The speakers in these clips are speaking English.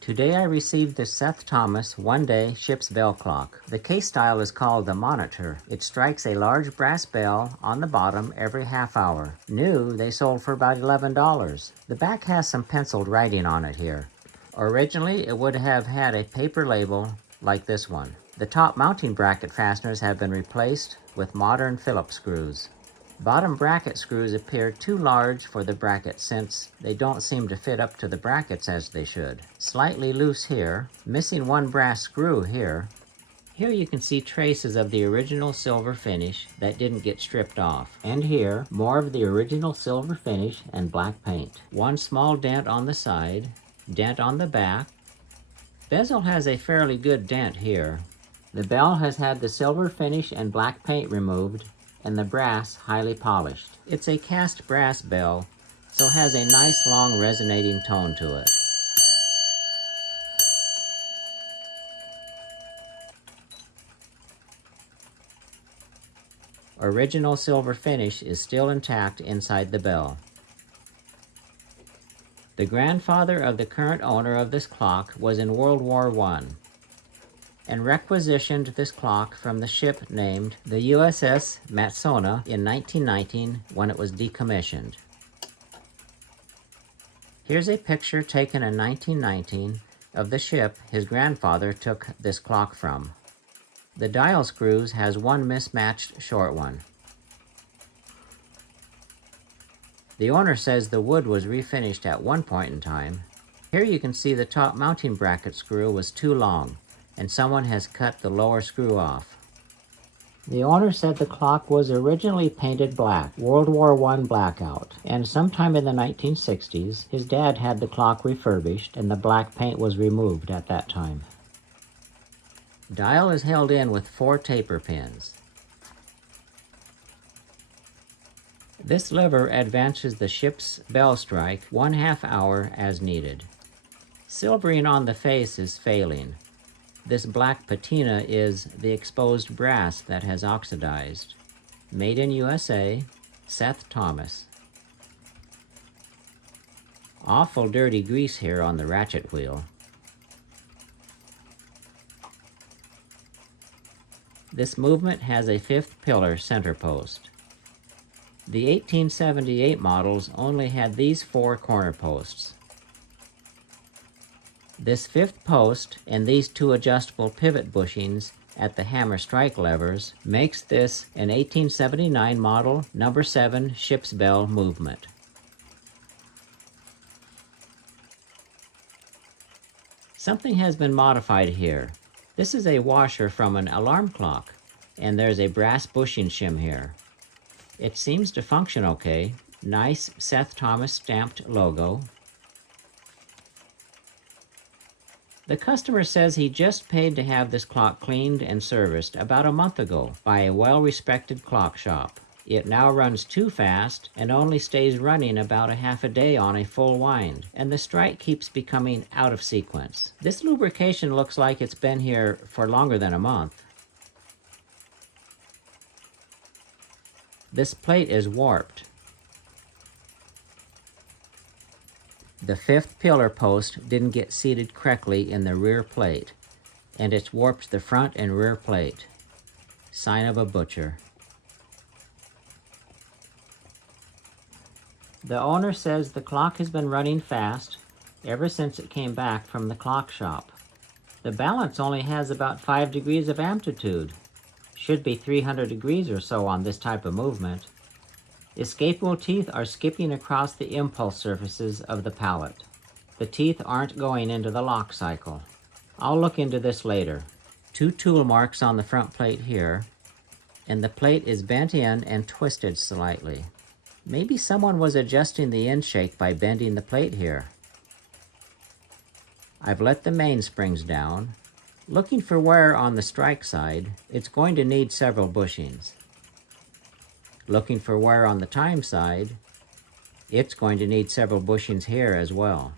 Today I received the Seth Thomas one-day ship's bell clock. The case style is called the Monitor. It strikes a large brass bell on the bottom every half hour. New, they sold for about $11. The back has some penciled writing on it here. Originally, it would have had a paper label like this one. The top mounting bracket fasteners have been replaced with modern Phillips screws. Bottom bracket screws appear too large for the bracket since they don't seem to fit up to the brackets as they should. Slightly loose here, missing one brass screw here. Here you can see traces of the original silver finish that didn't get stripped off. And here, more of the original silver finish and black paint. One small dent on the side, dent on the back. Bezel has a fairly good dent here. The bell has had the silver finish and black paint removed, and the brass highly polished. It's a cast brass bell, so has a nice long resonating tone to it. Original silver finish is still intact inside the bell. The grandfather of the current owner of this clock was in World War I and requisitioned this clock from the ship named the USS Matsona in 1919 when it was decommissioned. Here's a picture taken in 1919 of the ship his grandfather took this clock from. The dial screws has one mismatched short one. The owner says the wood was refinished at one point in time. Here you can see the top mounting bracket screw was too long, and someone has cut the lower screw off. The owner said the clock was originally painted black, World War I blackout, and sometime in the 1960s, his dad had the clock refurbished and the black paint was removed at that time. Dial is held in with 4 taper pins. This lever advances the ship's bell strike 1/2 hour as needed. Silvering on the face is failing. This black patina is the exposed brass that has oxidized. Made in USA, Seth Thomas. Awful dirty grease here on the ratchet wheel. This movement has a 5th pillar center post. The 1878 models only had these 4 corner posts. This 5th post and these 2 adjustable pivot bushings at the hammer strike levers makes this an 1879 model number 7 ship's bell movement. Something has been modified here. This is a washer from an alarm clock, and there's a brass bushing shim here. It seems to function okay. Nice Seth Thomas stamped logo. The customer says he just paid to have this clock cleaned and serviced about a month ago by a well-respected clock shop. It now runs too fast and only stays running about a half a day on a full wind, and the strike keeps becoming out of sequence. This lubrication looks like it's been here for longer than a month. This plate is warped. The 5th pillar post didn't get seated correctly in the rear plate, and it's warped the front and rear plate. Sign of a butcher. The owner says the clock has been running fast ever since it came back from the clock shop. The balance only has about 5 degrees of amplitude. Should be 300 degrees or so on this type of movement. Escape wheel teeth are skipping across the impulse surfaces of the pallet. The teeth aren't going into the lock cycle. I'll look into this later. 2 tool marks on the front plate here, and the plate is bent in and twisted slightly. Maybe someone was adjusting the end shake by bending the plate here. I've let the mainsprings down. Looking for wear on the strike side, it's going to need several bushings. Looking for wear on the time side, it's going to need several bushings here as well.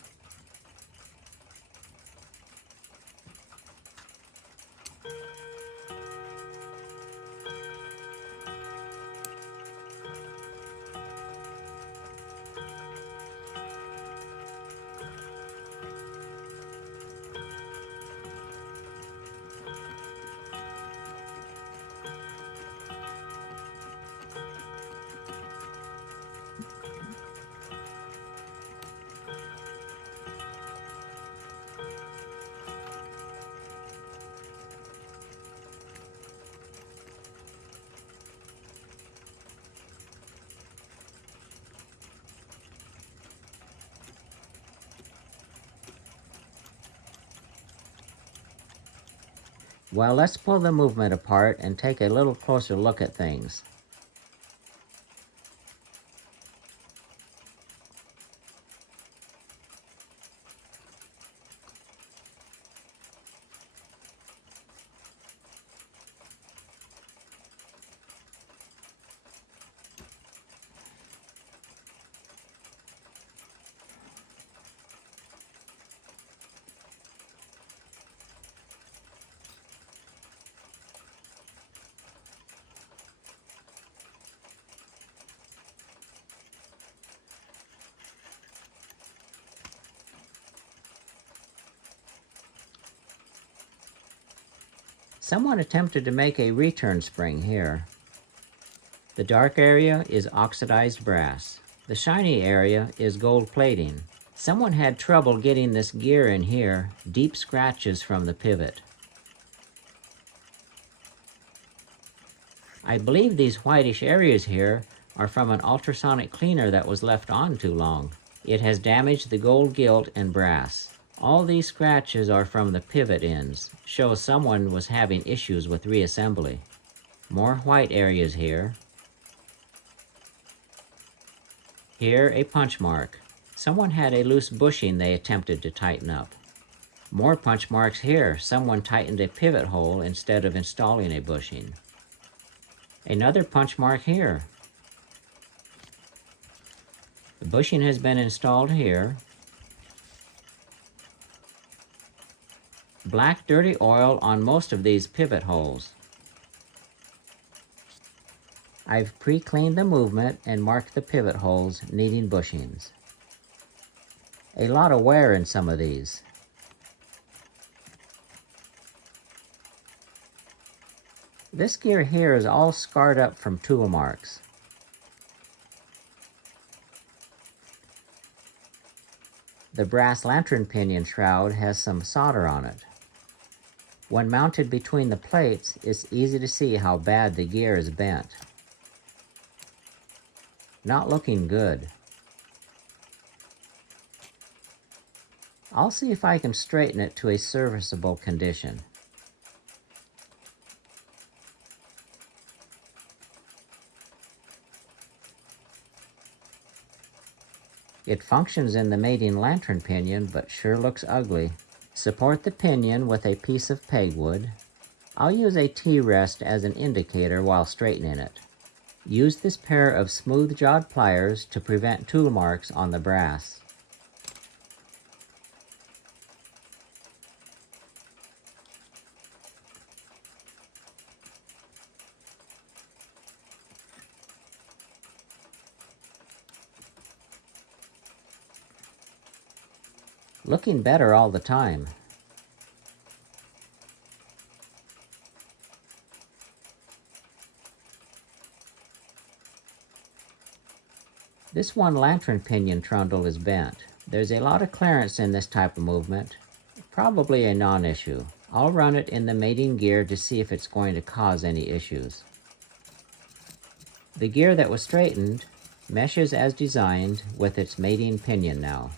Well, let's pull the movement apart and take a little closer look at things. Someone attempted to make a return spring here. The dark area is oxidized brass. The shiny area is gold plating. Someone had trouble getting this gear in here, deep scratches from the pivot. I believe these whitish areas here are from an ultrasonic cleaner that was left on too long. It has damaged the gold gilt and brass. All these scratches are from the pivot ends, show someone was having issues with reassembly. More white areas here. Here a punch mark. Someone had a loose bushing they attempted to tighten up. More punch marks here. Someone tightened a pivot hole instead of installing a bushing. Another punch mark here. The bushing has been installed here. Black dirty oil on most of these pivot holes. I've pre-cleaned the movement and marked the pivot holes needing bushings. A lot of wear in some of these. This gear here is all scarred up from tool marks. The brass lantern pinion shroud has some solder on it. When mounted between the plates, it's easy to see how bad the gear is bent. Not looking good. I'll see if I can straighten it to a serviceable condition. It functions in the mating lantern pinion, but sure looks ugly. Support the pinion with a piece of pegwood. I'll use a T-rest as an indicator while straightening it. Use this pair of smooth-jawed pliers to prevent tool marks on the brass. Looking better all the time. This one lantern pinion trundle is bent. There's a lot of clearance in this type of movement. Probably a non-issue. I'll run it in the mating gear to see if it's going to cause any issues. The gear that was straightened meshes as designed with its mating pinion now.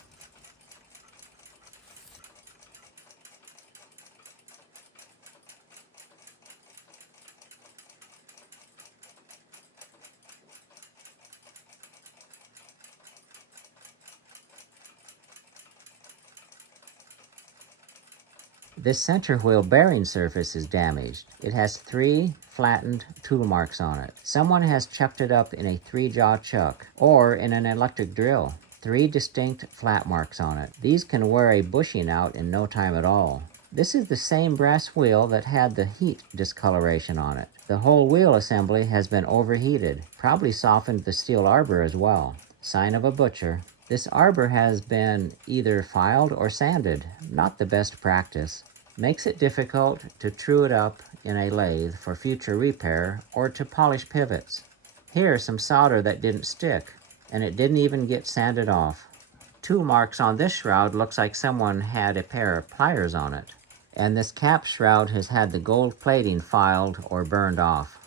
This center wheel bearing surface is damaged. It has 3 flattened tool marks on it. Someone has chucked it up in a 3-jaw chuck or in an electric drill. 3 distinct flat marks on it. These can wear a bushing out in no time at all. This is the same brass wheel that had the heat discoloration on it. The whole wheel assembly has been overheated, probably softened the steel arbor as well. Sign of a butcher. This arbor has been either filed or sanded, not the best practice. Makes it difficult to true it up in a lathe for future repair or to polish pivots. Here's some solder that didn't stick, and it didn't even get sanded off. Tool marks on this shroud looks like someone had a pair of pliers on it. And this cap shroud has had the gold plating filed or burned off.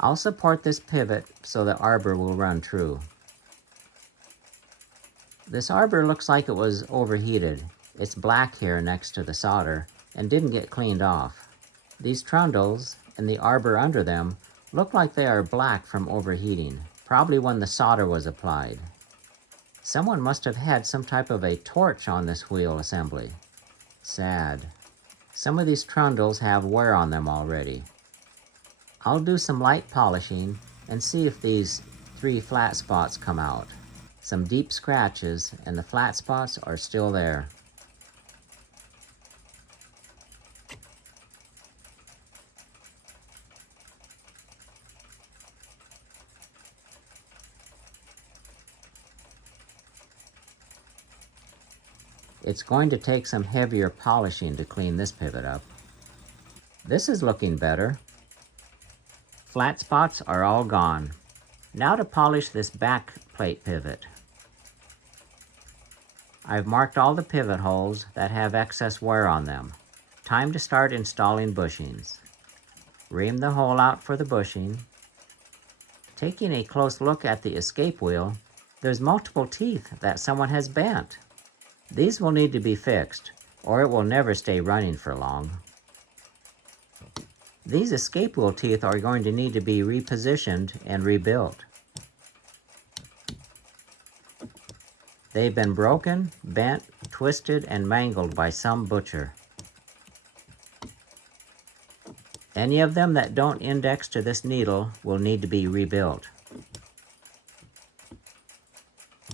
I'll support this pivot so the arbor will run true. This arbor looks like it was overheated. It's black here next to the solder. and didn't get cleaned off. These trundles and the arbor under them look like they are black from overheating, probably when the solder was applied. Someone must have had some type of a torch on this wheel assembly. Sad. Some of these trundles have wear on them already. I'll do some light polishing and see if these 3 flat spots come out. Some deep scratches and the flat spots are still there. It's going to take some heavier polishing to clean this pivot up. This is looking better. Flat spots are all gone. Now to polish this back plate pivot. I've marked all the pivot holes that have excess wear on them. Time to start installing bushings. Ream the hole out for the bushing. Taking a close look at the escape wheel, there's multiple teeth that someone has bent. These will need to be fixed, or it will never stay running for long. These escape wheel teeth are going to need to be repositioned and rebuilt. They've been broken, bent, twisted, and mangled by some butcher. Any of them that don't index to this needle will need to be rebuilt.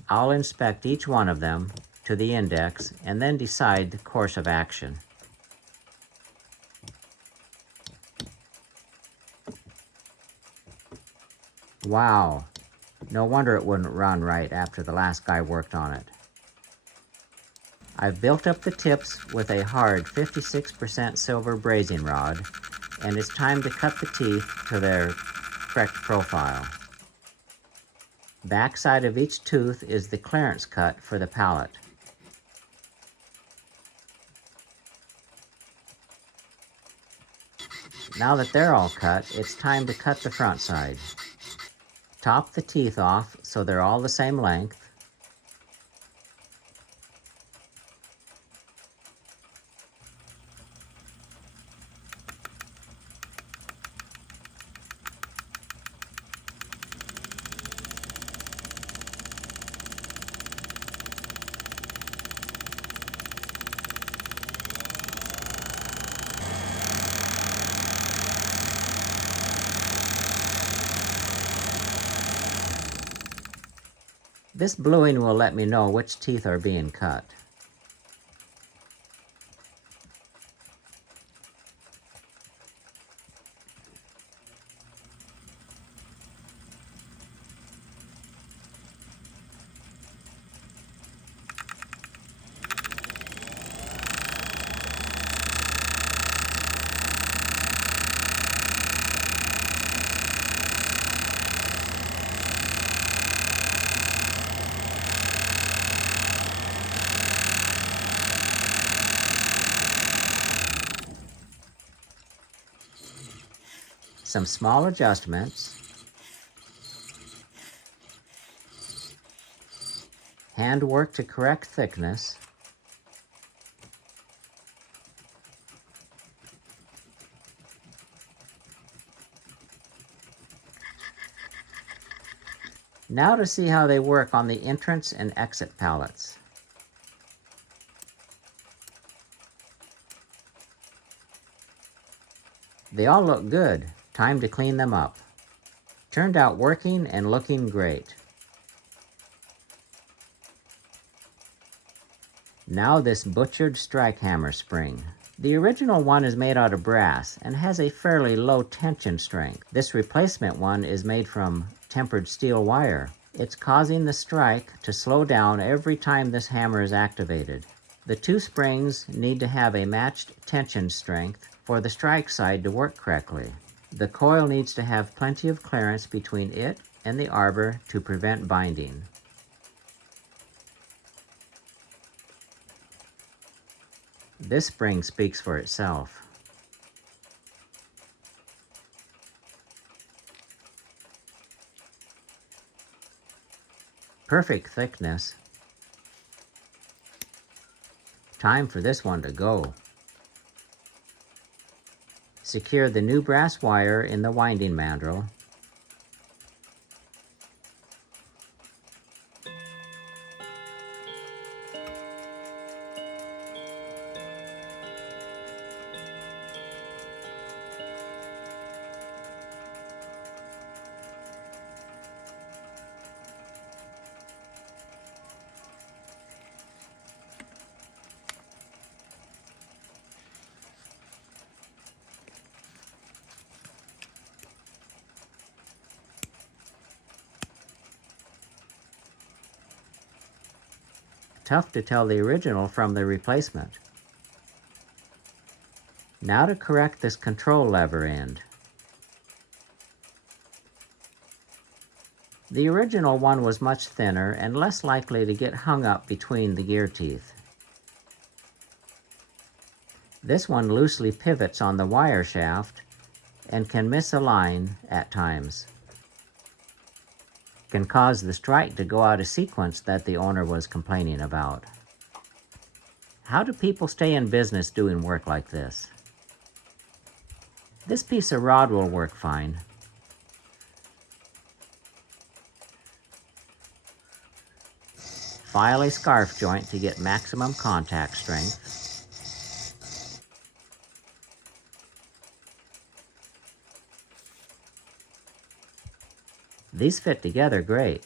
I'll inspect each one of them to the index and then decide the course of action. Wow, no wonder it wouldn't run right after the last guy worked on it. I've built up the tips with a hard 56% silver brazing rod, and it's time to cut the teeth to their correct profile. Backside of each tooth is the clearance cut for the pallet. Now that they're all cut, it's time to cut the front side. Top the teeth off so they're all the same length. This bluing will let me know which teeth are being cut. Some small adjustments, handwork to correct thickness, now to see how they work on the entrance and exit pallets. They all look good. Time to clean them up. Turned out working and looking great. Now this butchered strike hammer spring. The original one is made out of brass and has a fairly low tension strength. This replacement one is made from tempered steel wire. It's causing the strike to slow down every time this hammer is activated. The 2 springs need to have a matched tension strength for the strike side to work correctly. The coil needs to have plenty of clearance between it and the arbor to prevent binding. This spring speaks for itself. Perfect thickness. Time for this one to go. Secure the new brass wire in the winding mandrel. Tough to tell the original from the replacement. Now to correct this control lever end. The original one was much thinner and less likely to get hung up between the gear teeth. This one loosely pivots on the wire shaft and can misalign at times. Can cause the strike to go out of sequence that the owner was complaining about. How do people stay in business doing work like this? This piece of rod will work fine. File a scarf joint to get maximum contact strength. These fit together great.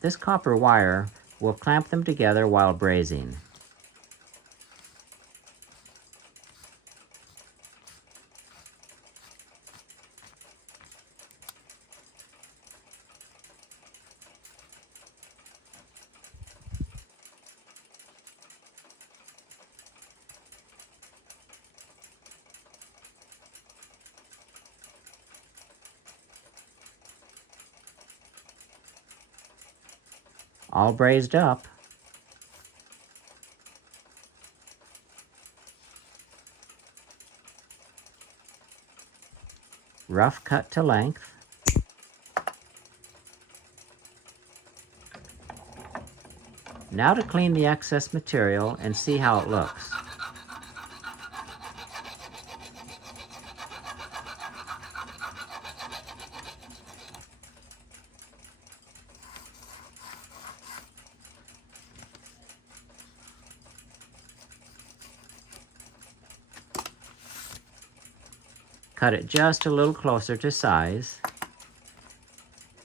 This copper wire will clamp them together while brazing. All brazed up. Rough cut to length. Now to clean the excess material and see how it looks. Cut it just a little closer to size.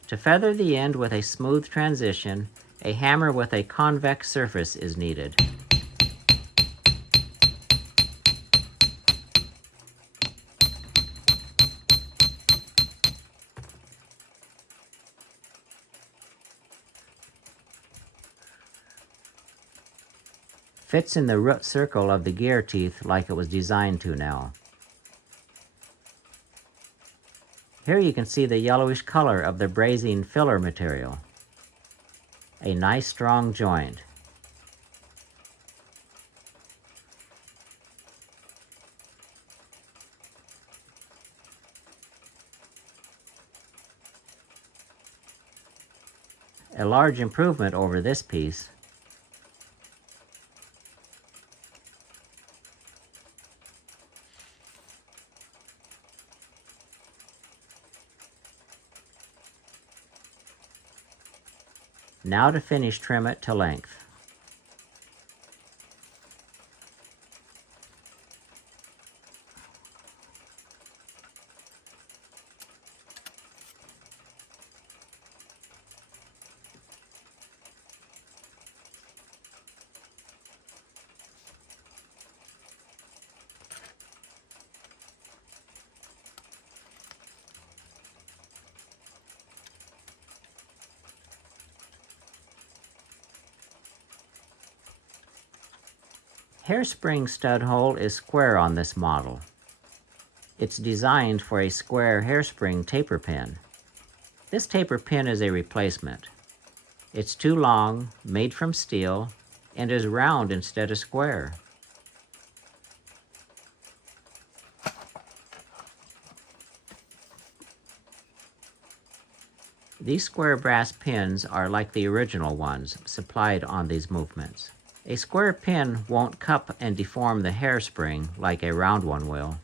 To feather the end with a smooth transition, a hammer with a convex surface is needed. Fits in the root circle of the gear teeth like it was designed to now. Here you can see the yellowish color of the brazing filler material. A nice strong joint. A large improvement over this piece. Now to finish, trim it to length. Hairspring stud hole is square on this model. It's designed for a square hairspring taper pin. This taper pin is a replacement. It's too long, made from steel, and is round instead of square. These square brass pins are like the original ones supplied on these movements. A square pin won't cup and deform the hairspring like a round one will.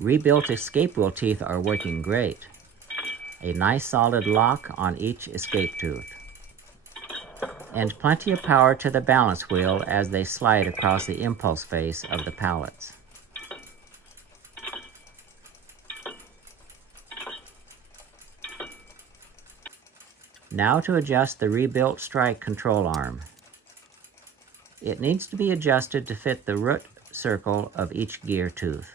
Rebuilt escape wheel teeth are working great. A nice solid lock on each escape tooth. And plenty of power to the balance wheel as they slide across the impulse face of the pallets. Now to adjust the rebuilt strike control arm. It needs to be adjusted to fit the root circle of each gear tooth.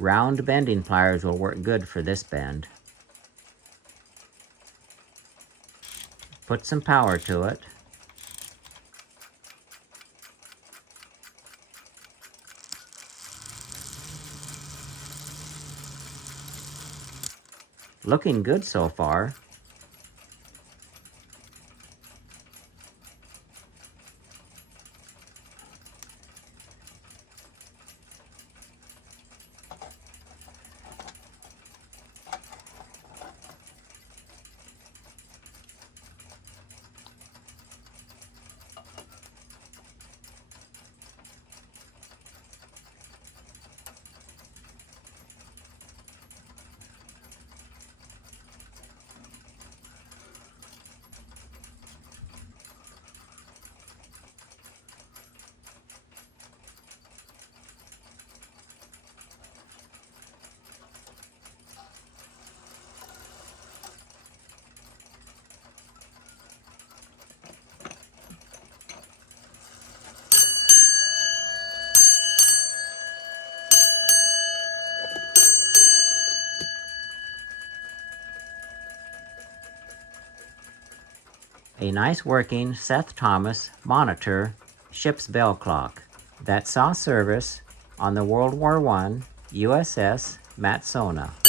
Round bending pliers will work good for this bend. Put some power to it. Looking good so far. A nice working Seth Thomas monitor ship's bell clock that saw service on the World War I USS Matsona.